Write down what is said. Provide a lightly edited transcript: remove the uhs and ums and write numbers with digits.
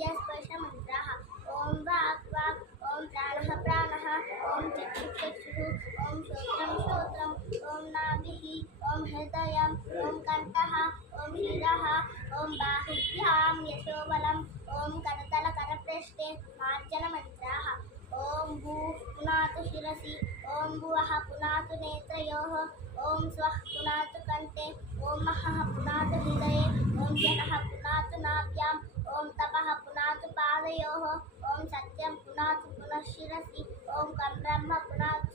स्पर्शमन्त्राः ॐ वाक् वाक् ॐ प्राणः प्राणः ॐ चक्षुः चक्षुः ॐ श्रोत्रं श्रोत्रम् ॐ नाभिः ॐ हृदयम् ॐ कण्ठः ॐ शिरः ॐ बाहुभ्यां यशोबलम् ॐ करतलकरपृष्ठे मार्जनमन्त्राः ॐ भूः पुनातु शिरसि ॐ भुवः पुनातु नेत्रयोः ॐ स्वः पुनातु कण्ठे ॐ महः पुनातु हृदये ॐ जनः पुनातु नाभ्याम् ॐ तपः पुनातु पादयोः ॐ सत्यं पुनातु पुनः शिरसि ॐ ब्रह्म पुनातु